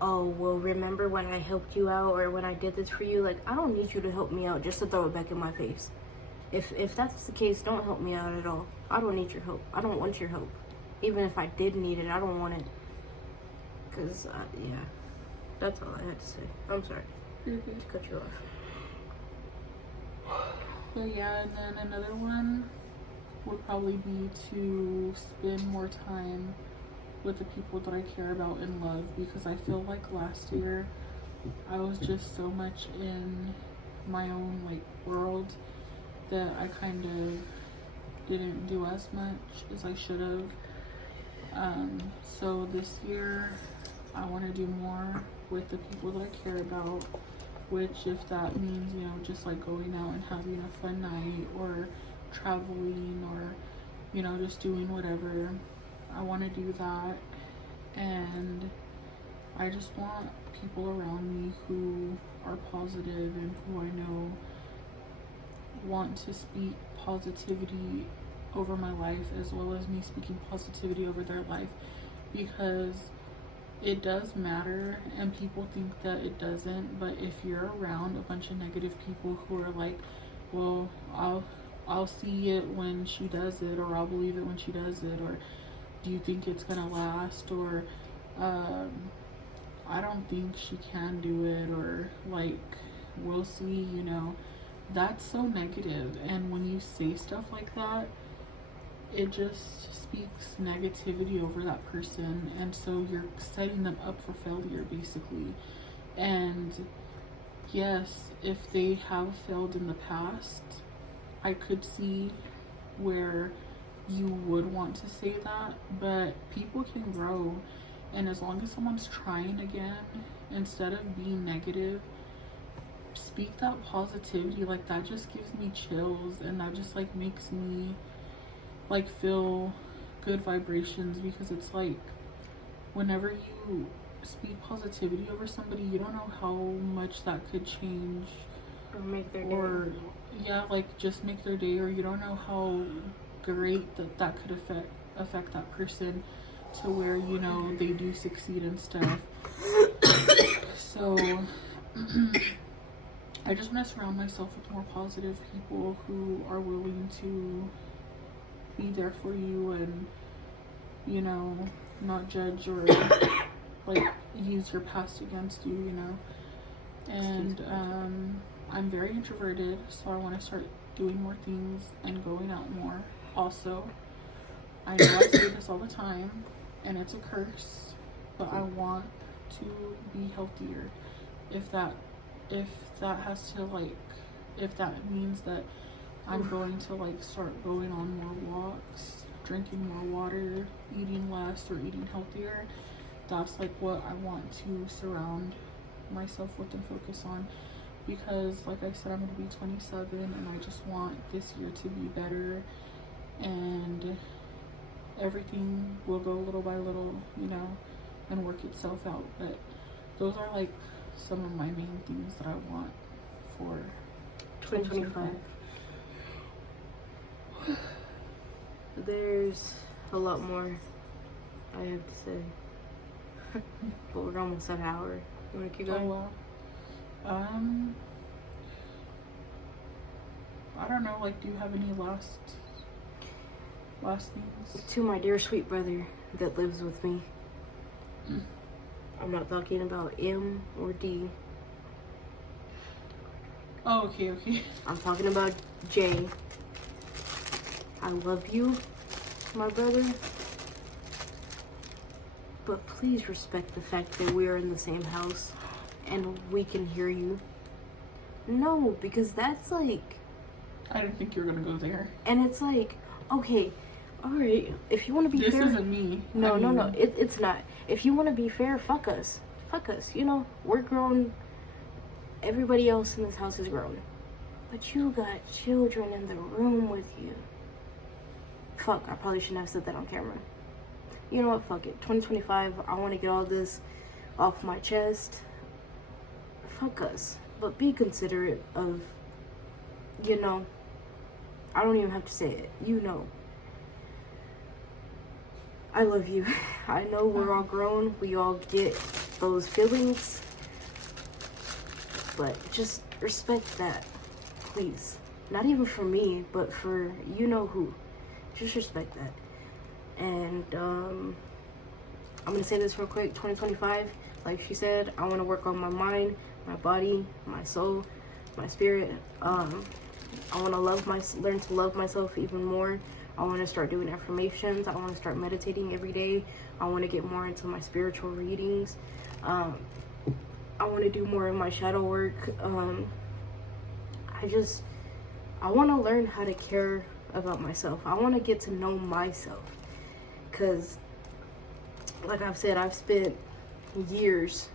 oh, well, remember when I helped you out or when I did this for you? Like, I don't need you to help me out just to throw it back in my face. If that's the case, don't help me out at all. I don't need your help. I don't want your help. Even if I did need it, I don't want it. Because, yeah, that's all I had to say. I'm sorry to cut you off. But yeah, and then another one would probably be to spend more time with the people that I care about and love, because I feel like last year I was just so much in my own like world that I kind of didn't do as much as I should have. So this year I want to do more with the people that I care about, which if that means, you know, just like going out and having a fun night or traveling or, you know, just doing whatever, I want to do that. And I just want people around me who are positive and who I know want to speak positivity over my life, as well as me speaking positivity over their life, because it does matter and people think that it doesn't. But if you're around a bunch of negative people who are like, well, I'll see it when she does it, or I'll believe it when she does it, or do you think it's gonna last, or I don't think she can do it, or like, we'll see, you know, that's so negative. And when you say stuff like that, it just speaks negativity over that person, and so you're setting them up for failure basically. And yes, if they have failed in the past, I could see where you would want to say that, but people can grow, and as long as someone's trying again, instead of being negative, speak that positivity. Like, that just gives me chills, and that just like makes me like feel good vibrations, because it's like whenever you speak positivity over somebody, you don't know how much that could change Or make their day. Or yeah, like just make their day, or you don't know how great that could affect that person to where, you know, they do succeed and stuff. So I just want to surround myself with more positive people who are willing to be there for you and, you know, not judge or like use your past against you, you know. And I'm very introverted, so I want to start doing more things and going out more. Also, I know I say this all the time and it's a curse, but I want to be healthier. If that has to like, if that means that I'm going to like start going on more walks, drinking more water, eating less, or eating healthier, that's like what I want to surround myself with and focus on. Because like I said, I'm going to be 27 and I just want this year to be better, and everything will go little by little, you know, and work itself out. But those are like some of my main things that I want for 2025. There's a lot more I have to say, but we're almost at an hour. You want to keep going? Oh, well. I don't know, like, do you have any last things? To my dear sweet brother that lives with me. I'm not talking about M or D. Oh, okay. I'm talking about J. I love you, my brother. But please respect the fact that we are in the same house and we can hear you. No, because that's like... I didn't think you were gonna go there. And it's like, okay, alright, if you want to be This fair... isn't me. No, it's not. If you want to be fair, fuck us. Fuck us, you know? We're grown. Everybody else in this house is grown. But you got children in the room with you. Fuck, I probably shouldn't have said that on camera. You know what, fuck it. 2025, I want to get all this off my chest. Fuck us. But be considerate of, you know, I don't even have to say it. You know. I love you. I know we're all grown. We all get those feelings. But just respect that. Please. Not even for me, but for you know who. Just respect that. And I'm gonna say this real quick. 2025, like she said, I want to work on my mind, my body, my soul, my spirit. I want to learn to love myself even more. I want to start doing affirmations. I want to start meditating every day. I want to get more into my spiritual readings. I want to do more of my shadow work. I want to learn how to care about myself. I want to get to know myself. Because, like I've said, I've spent years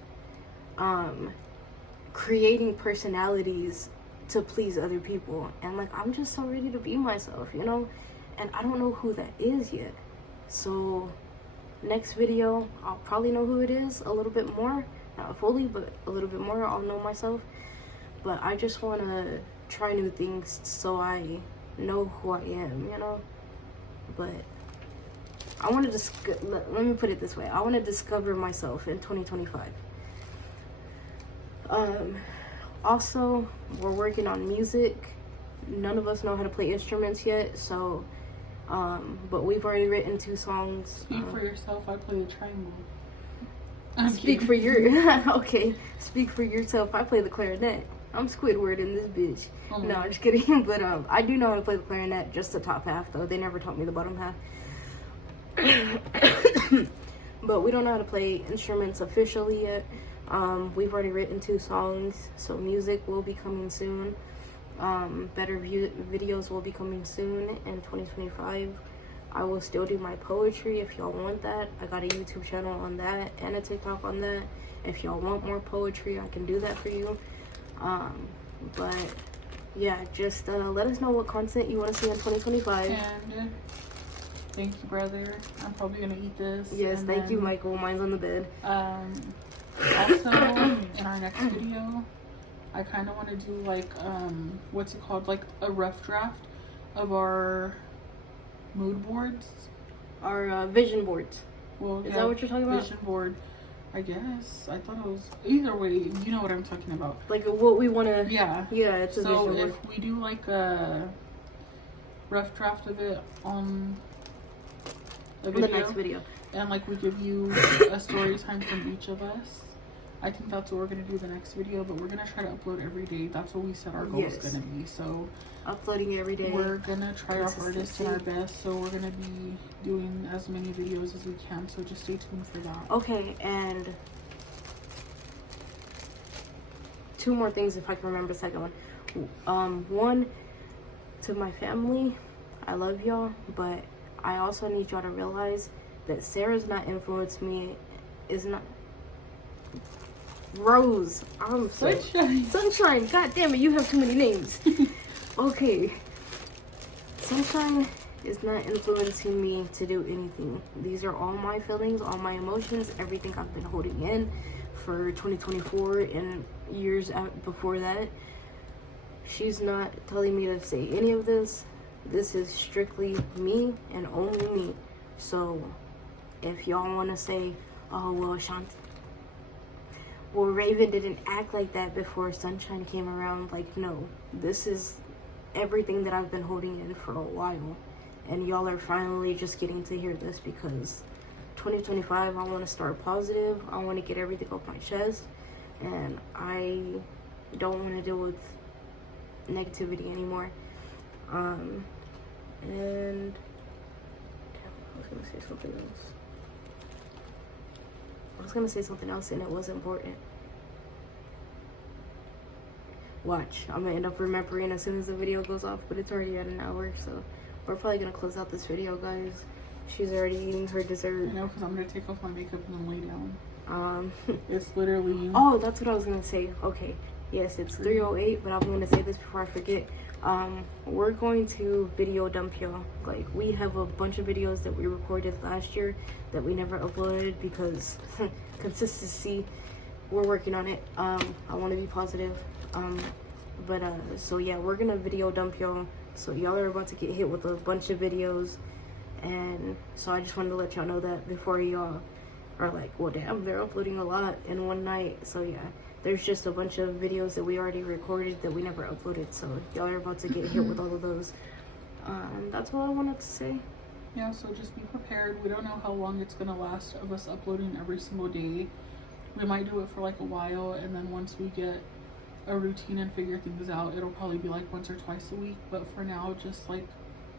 creating personalities to please other people. And, like, I'm just so ready to be myself, you know? And I don't know who that is yet. So, next video, I'll probably know who it is a little bit more. Not fully, but a little bit more. I'll know myself. But I just want to try new things so I know who I am, you know? But I want to let me put it this way. I want to discover myself in 2025. Also, we're working on music. None of us know how to play instruments yet, so but we've already written 2 songs. Speak for yourself. I play the triangle. Speak for your okay. Speak for yourself. I play the clarinet. I'm Squidward in this bitch. Oh, no, I'm just kidding. But I do know how to play the clarinet, just the top half though. They never taught me the bottom half. But we don't know how to play instruments officially yet. We've already written 2 songs, so music will be coming soon. Better videos will be coming soon in 2025. I will still do my poetry if y'all want that. I got a YouTube channel on that and a TikTok on that. If y'all want more poetry, I can do that for you. But yeah, just let us know what content you want to see in 2025. And thank you, brother. I'm probably gonna eat this. Yes, thank you, Michael. Mine's on the bed. Also, in our next video, I kind of want to do like what's it called, like a rough draft of our mood boards, our vision boards. Well, is that what you're talking about? Vision board, I guess. I thought it was either way. You know what I'm talking about. Like what we want to. Yeah. Yeah, it's a vision board. So if we do like a rough draft of it on a video, the next video, and like we give you a story time from each of us, I think that's what we're gonna do the next video. But we're gonna try to upload every day. That's what we said our goal is gonna be. So uploading every day. We're gonna try our hardest and our best. So we're gonna be doing as many videos as we can. So just stay tuned for that. Okay, and 2 more things if I can remember the second one. One, to my family, I love y'all, but I also need y'all to realize that Sarah's not influenced me. Is not. Rose. I'm Sunshine. Sunshine. God damn it, you have too many names. Okay. Sunshine is not influencing me to do anything. These are all my feelings, all my emotions, everything I've been holding in for 2024 and years before that. She's not telling me to say any of this. This is strictly me and only me. So if y'all want to say, oh, well, Raven didn't act like that before Sunshine came around. Like, no, this is everything that I've been holding in for a while. And y'all are finally just getting to hear this because 2025, I want to start positive. I want to get everything off my chest. And I don't want to deal with negativity anymore. And damn, I was gonna say something else. I was gonna say something else and it was important. Watch, I'm gonna end up remembering as soon as the video goes off, but it's already at an hour, so we're probably gonna close out this video, guys. She's already eating her dessert. I know, because I'm gonna take off my makeup and then lay down. It's literally. Oh, that's what I was gonna say. Okay, yes, it's 3:08, but I'm gonna say this before I forget. We're going to video dump y'all. Like, we have a bunch of videos that we recorded last year that we never uploaded because consistency. We're working on it. I want to be positive. So yeah, we're gonna video dump y'all. So y'all are about to get hit with a bunch of videos, and so I just wanted to let y'all know that before y'all are like, well, damn, they're uploading a lot in one night. So yeah, there's just a bunch of videos that we already recorded that we never uploaded. So y'all are about to get hit with all of those. That's all I wanted to say. Yeah, so just be prepared. We don't know how long it's gonna last of us uploading every single day. We might do it for like a while, and then once we get a routine and figure things out, it'll probably be like once or twice a week. But for now, just like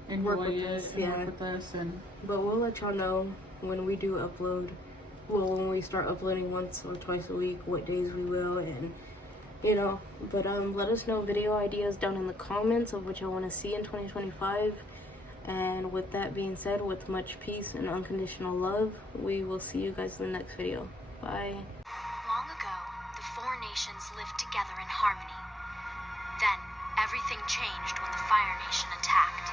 enjoy Work with it us, and yeah. work with us. And But we'll let y'all know when we do upload. Well, when we start uploading once or twice a week, what days we will, and you know. But let us know video ideas down in the comments of what y'all want to see in 2025. And with that being said, with much peace and unconditional love, we will see you guys in the next video. Bye. Long ago, the four nations lived together in harmony. Then, everything changed when the Fire Nation attacked.